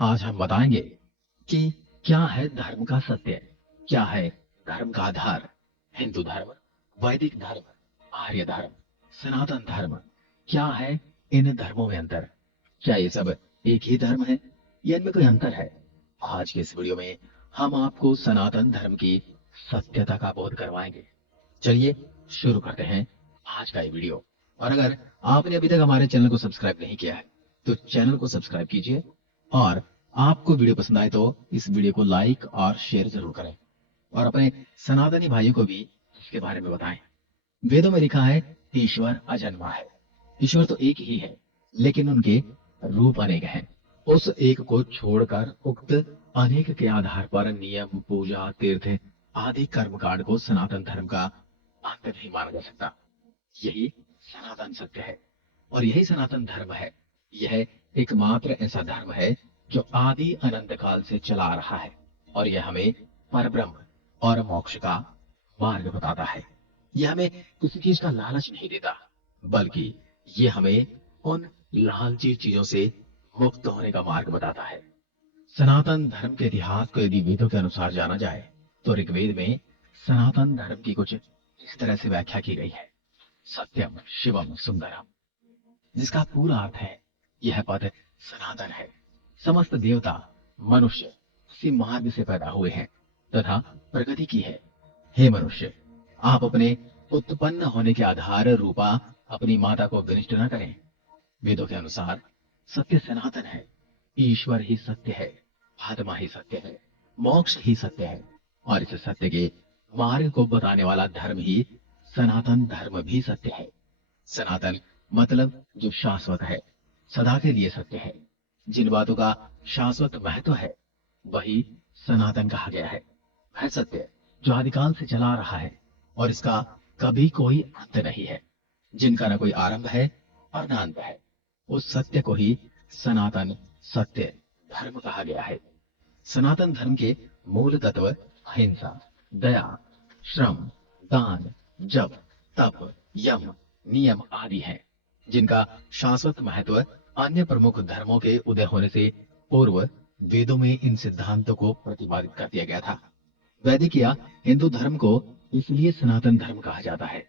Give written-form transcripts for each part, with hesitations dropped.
आज हम बताएंगे कि क्या है धर्म का सत्य, क्या है धर्म का आधार। हिंदू धर्म, वैदिक धर्म, आर्य धर्म, सनातन धर्म, क्या है इन धर्मों में अंतर? क्या ये सब एक ही धर्म है या इनमें कोई अंतर है? आज के इस वीडियो में हम आपको सनातन धर्म की सत्यता का बोध करवाएंगे। चलिए शुरू करते हैं आज का ये वीडियो। और अगर आपने अभी तक हमारे चैनल को सब्सक्राइब नहीं किया है तो चैनल को सब्सक्राइब कीजिए, और आपको वीडियो पसंद आए तो इस वीडियो को लाइक और शेयर जरूर करें, और अपने सनातनी भाइयों को भी इसके बारे में बताएं। वेदों में लिखा है ईश्वर अजन्मा है। ईश्वर तो एक ही है, लेकिन उनके रूप अनेक हैं। उस एक को छोड़कर उक्त अनेक के आधार पर नियम, पूजा, तीर्थ आदि कर्मकांड को सनातन धर्म का अंत नहीं माना जा सकता। यही सनातन सत्य है और यही सनातन धर्म है। यह एकमात्र ऐसा धर्म है जो आदि अनंत काल से चला आ रहा है, और यह हमें परब्रह्म और मोक्ष का मार्ग बताता है। यह हमें किसी चीज का लालच नहीं देता, बल्कि यह हमें उन लालची चीजों से मुक्त होने का मार्ग बताता है। सनातन धर्म के इतिहास को यदि वेदों के अनुसार जाना जाए तो ऋग्वेद में सनातन धर्म की कुछ इस तरह से व्याख्या की गई है। सत्यम शिवम सुंदरम, जिसका पूरा अर्थ है यह पद सनातन है। समस्त देवता मनुष्य इसी मार्ग से पैदा हुए हैं तथा प्रगति की है। हे मनुष्य, आप अपने उत्पन्न होने के आधार रूपा अपनी माता को विनिष्ट न करें। वेदों के अनुसार सत्य सनातन है। ईश्वर ही सत्य है, आत्मा ही सत्य है, मोक्ष ही सत्य है, और इस सत्य के मार्ग को बताने वाला धर्म ही सनातन धर्म भी सत्य है। सनातन मतलब जो शाश्वत है, सदा के लिए सत्य है। जिन बातों का शाश्वत महत्व है वही सनातन कहा गया है। वह सत्य जो आदिकाल से चला आ रहा है और इसका कभी कोई अंत नहीं है, जिनका न कोई आरंभ है और न अंत है, उस सत्य को ही सनातन सत्य धर्म कहा गया है। सनातन धर्म के मूल तत्व अहिंसा, दया, श्रम, दान, जप, तप, यम, नियम आदि हैं, जिनका शाश्वत महत्व अन्य प्रमुख धर्मों के उदय होने से पूर्व वेदों में इन सिद्धांतों को प्रतिपादित कर दिया गया था। वैदिक या हिंदू धर्म को इसलिए सनातन धर्म कहा जाता है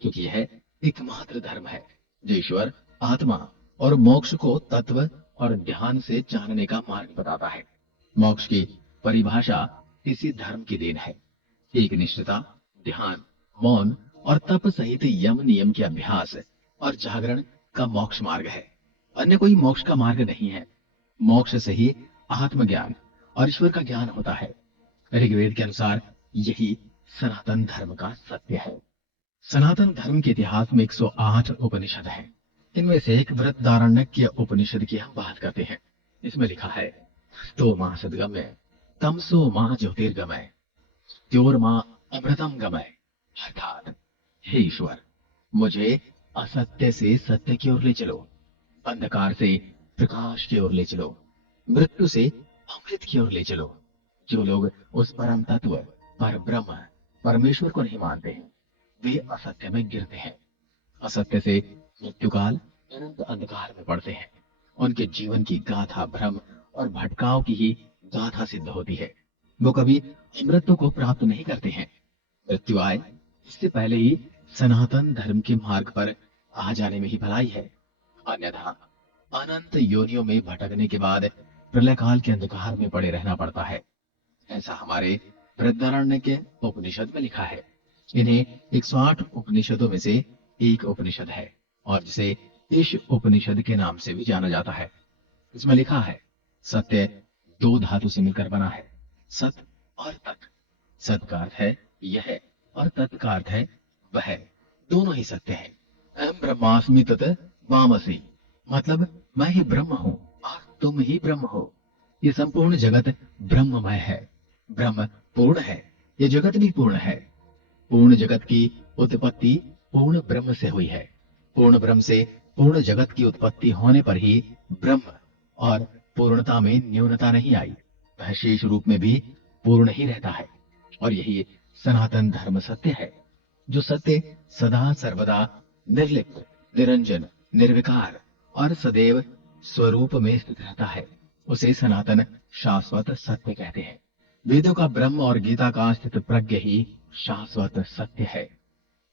क्योंकि यह एकमात्र धर्म है जो ईश्वर, आत्मा और मोक्ष को तत्व और ध्यान से जानने का मार्ग बताता है। मोक्ष की परिभाषा इसी धर्म की देन है। एक निष्ठता, ध्यान, मौन और तप सहित यम नियम के अभ्यास और जागरण का मोक्ष मार्ग है। अन्य कोई मोक्ष का मार्ग नहीं है। मोक्ष से ही आत्मज्ञान और ईश्वर का ज्ञान होता है। ऋग्वेद के अनुसार यही सनातन धर्म का सत्य है। सनातन धर्म के इतिहास में 108 उपनिषद हैं। इनमें से एक बृहदारण्यक उपनिषद की हम बात करते हैं। इसमें लिखा है तो मां सद्गमय, तमसो मां ज्योतिर्गमय, त्योर्मा अमृतम गमय। अर्थात हे ईश्वर, मुझे असत्य से सत्य की ओर ले चलो, अंधकार से प्रकाश की ओर ले चलो, मृत्यु से अमृत की ओर ले चलो। जो लोग उस परम तत्व पर ब्रह्म परमेश्वर को नहीं मानते हैं वे असत्य में गिरते हैं। असत्य से मृत्युकाल अनंत अंधकार में पड़ते हैं। उनके जीवन की गाथा भ्रम और भटकाव की ही गाथा सिद्ध होती है। वो कभी अमृत को प्राप्त नहीं करते हैं। मृत्यु आए इससे पहले ही सनातन धर्म के मार्ग पर आ जाने में ही भलाई है। अन्यथा अनंत योनियों में भटकने के बाद प्रलय काल के अंधकार में पड़े रहना पड़ता है। ऐसा हमारे बृहदारण्यक के उपनिषद में लिखा है। इन्हें 108 उपनिषदों में से एक उपनिषद है और जिसे ईश उपनिषद के नाम से भी जाना जाता है। इसमें लिखा है सत्य दो धातु से मिलकर बना है, सत और तत्। सत का अर्थ है यह और तत् का अर्थ है वह। दोनों ही सत्य है। अहम ब्रह्मास्मि तत् वामसि, मतलब मैं ही ब्रह्म हूं और तुम ही ब्रह्म हो। ये संपूर्ण जगत ब्रह्ममय है। ब्रह्म पूर्ण है, ये जगत भी पूर्ण है। पूर्ण जगत की उत्पत्ति पूर्ण ब्रह्म से हुई है। पूर्ण ब्रह्म से पूर्ण जगत की उत्पत्ति होने पर ही ब्रह्म और पूर्णता में न्यूनता नहीं आई। वह शेष रूप में भी पूर्ण ही रहता है। और यही सनातन धर्म सत्य है। जो सत्य सदा सर्वदा निर्लिप्त, निरंजन, निर्विकार और सदैव स्वरूप में स्थित रहता है, उसे सनातन शाश्वत सत्य कहते हैं। वेदों का ब्रह्म और गीता का स्थित प्रज्ञ ही शाश्वत सत्य है।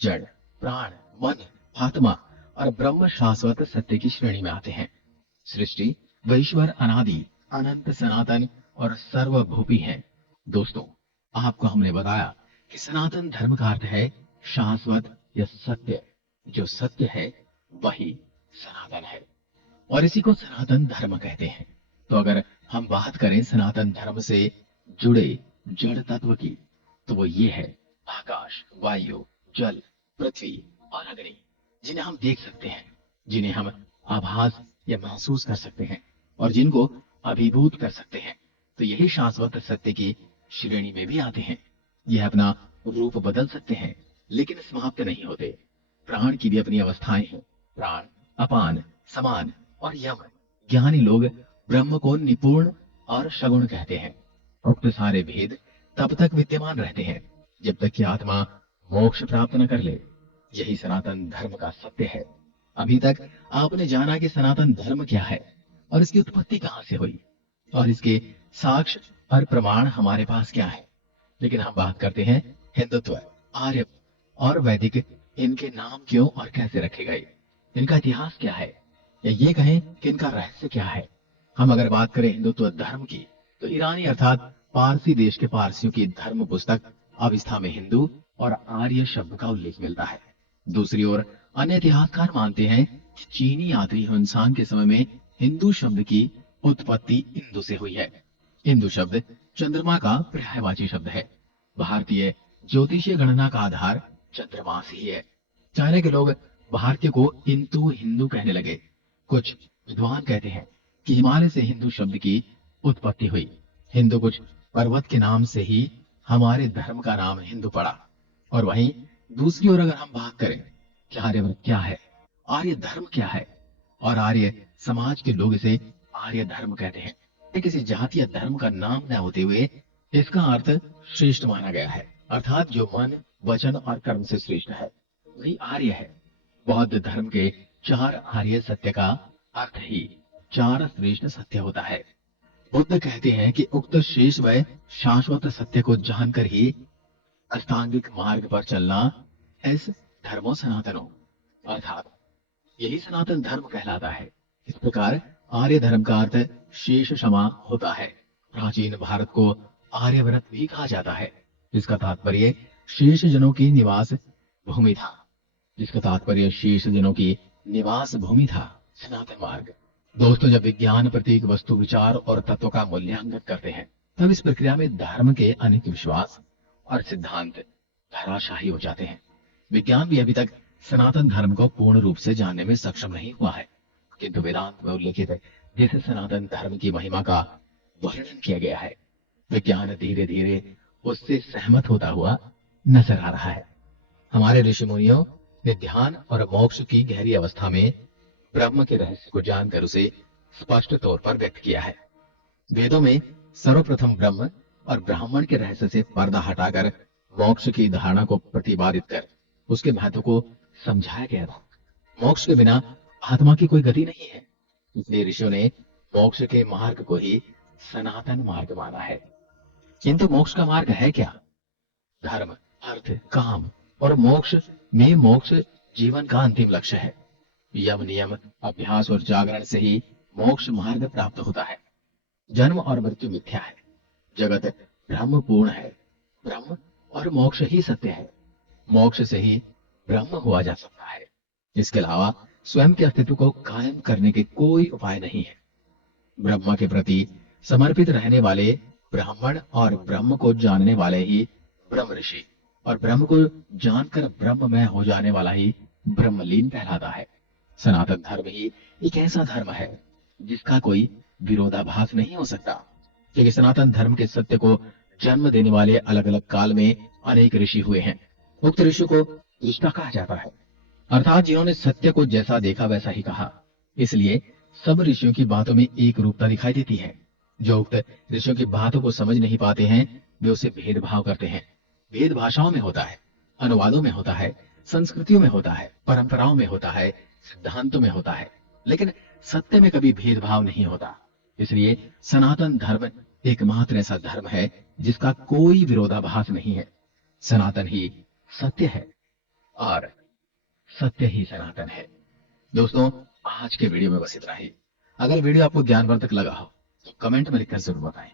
जड़, प्राण, मन, आत्मा और ब्रह्म शाश्वत सत्य की श्रेणी में आते हैं। सृष्टि व ईश्वर अनादि, अनंत, सनातन और सर्वभूपी हैं। दोस्तों, आपको हमने बताया कि सनातन धर्म का अर्थ है शाश्वत या सत्य। जो सत्य है वही सनातन है और इसी को सनातन धर्म कहते हैं। तो अगर हम बात करें सनातन धर्म से जुड़े जड़ तत्व की, तो वो ये है आकाश, वायु, जल, पृथ्वी और अग्नि, जिन्हें हम देख सकते हैं, जिन्हें हम आभास या महसूस कर सकते हैं और जिनको अभिभूत कर सकते हैं। तो यही शाश्वत सत्य की श्रेणी में भी आते हैं। यह अपना रूप बदल सकते हैं लेकिन समाप्त नहीं होते। प्राण की भी अपनी अवस्थाएं हैं। प्राण, अपान, समान और यम। ज्ञानी लोग ब्रह्म को निपुण और सगुण कहते हैं। उक्त सारे भेद तब तक विद्यमान रहते हैं जब तक कि आत्मा मोक्ष प्राप्त न कर ले। यही सनातन धर्म का सत्य है। अभी तक आपने जाना कि सनातन धर्म क्या है और इसकी उत्पत्ति कहां से हुई और इसके साक्ष्य और प्रमाण हमारे पास क्या है। लेकिन हम बात करते हैं हिंदुत्व, आर्य और वैदिक। इनके नाम क्यों और कैसे रखे गए, इनका इतिहास क्या है, या ये कहें कि इनका रहस्य क्या है। हम अगर बात करें हिंदुत्व धर्म की, तो ईरानी अर्थात पारसी देश के पारसियों की धर्म पुस्तक अविस्था में हिंदू और आर्य शब्द का उल्लेख मिलता है। दूसरी ओर अन्य इतिहासकार मानते हैं कि चीनी यात्री हुनसांग के समय में हिंदू शब्द की उत्पत्ति इंदु से हुई है। इंदु शब्द चंद्रमा का पर्यायवाची शब्द है। भारतीय ज्योतिषीय गणना का आधार चंद्रमास ही है। चाइना के लोग भारतीय को इंतु हिंदू कहने लगे। कुछ विद्वान कहते हैं कि हिमालय से हिंदू शब्द की उत्पत्ति हुई। हिंदू कुछ पर्वत के नाम से ही हमारे धर्म का नाम हिंदू पड़ा। और वहीं दूसरी ओर अगर हम बात करें कि आर्यव्रत क्या है, आर्य धर्म क्या है, और आर्य समाज के लोग इसे आर्य धर्म कहते हैं। ये किसी जाति या धर्म का नाम न होते हुए इसका अर्थ श्रेष्ठ माना गया है, अर्थात जो मन, वचन और कर्म से श्रेष्ठ है वही आर्य है। बौद्ध धर्म के 4 आर्य सत्य का अर्थ ही 4 श्रेष्ठ सत्य होता है। बुद्ध कहते हैं कि उक्त शेष व शाश्वत सत्य को जानकर ही अष्टांगिक मार्ग पर चलना इस धर्मो सनातनो, अर्थात यही सनातन धर्म कहलाता है। इस प्रकार आर्य धर्म का अर्थ शेष क्षमा होता है। प्राचीन भारत को आर्यव्रत भी कहा जाता है, जिसका तात्पर्य शेष जनों की निवास भूमि था। सनातन मार्ग। दोस्तों, जब विज्ञान प्रत्येक वस्तु, विचार और तत्व का मूल्यांकन करते हैं, तब इस प्रक्रिया में धर्म के अनेक विश्वास और सिद्धांत धराशायी हो जाते हैं। विज्ञान भी अभी तक सनातन धर्म को पूर्ण रूप से जानने में सक्षम नहीं हुआ है, किंतु वेदांत में उल्लेखित जैसे सनातन धर्म की महिमा का वर्णन किया गया है, विज्ञान धीरे धीरे उससे सहमत होता हुआ नजर आ रहा है। हमारे ऋषि मुनियों ने ध्यान और मोक्ष की गहरी अवस्था में ब्रह्म के रहस्य को जानकर उसे स्पष्ट तौर पर व्यक्त किया है। वेदों में सर्वप्रथम ब्रह्म और ब्राह्मण के रहस्य से पर्दा हटाकर मोक्ष की धारणा को प्रतिपादित कर उसके महत्व को समझाया गया था। मोक्ष के बिना आत्मा की कोई गति नहीं है, इसलिए ऋषियों ने मोक्ष के मार्ग को ही सनातन मार्ग माना है। किंतु मोक्ष का मार्ग है क्या? धर्म, अर्थ, काम और मोक्ष में मोक्ष जीवन का अंतिम लक्ष्य है। यम, नियम, अभ्यास और जागरण से ही मोक्ष मार्ग प्राप्त होता है। जन्म और मृत्यु मिथ्या है, जगत ब्रह्म पूर्ण है। ब्रह्म और मोक्ष ही सत्य है। मोक्ष से ही ब्रह्म हुआ जा सकता है। इसके अलावा स्वयं के अस्तित्व को कायम करने के कोई उपाय नहीं है। ब्रह्म के प्रति समर्पित रहने वाले ब्राह्मण और ब्रह्म को जानने वाले ही ब्रह्म ऋषि, और ब्रह्म को जानकर ब्रह्ममय हो जाने वाला ही ब्रह्मलीन कहलाता है। सनातन धर्म ही एक ऐसा धर्म है जिसका कोई विरोधाभास नहीं हो सकता, क्योंकि सनातन धर्म के सत्य को जन्म देने वाले अलग अलग काल में अनेक ऋषि हुए हैं। उक्त ऋषि को ऋषा कहा जाता है, अर्थात जिन्होंने सत्य को जैसा देखा वैसा ही कहा। इसलिए सब ऋषियों की बातों में एक रूपता दिखाई देती है। जो उक्त ऋषियों की बातों को समझ नहीं पाते हैं वे उसे भेदभाव करते हैं। भेद भाषाओं में होता है, अनुवादों में होता है, संस्कृतियों में होता है, परंपराओं में होता है, सिद्धांतों में होता है, लेकिन सत्य में कभी भेदभाव नहीं होता। इसलिए सनातन धर्म एकमात्र ऐसा धर्म है जिसका कोई विरोधाभास नहीं है। सनातन ही सत्य है और सत्य ही सनातन है। दोस्तों, आज के वीडियो में बस इतना ही। अगर वीडियो आपको ज्ञानवर्धक लगा हो तो कमेंट में लिखकर जरूर बताएं।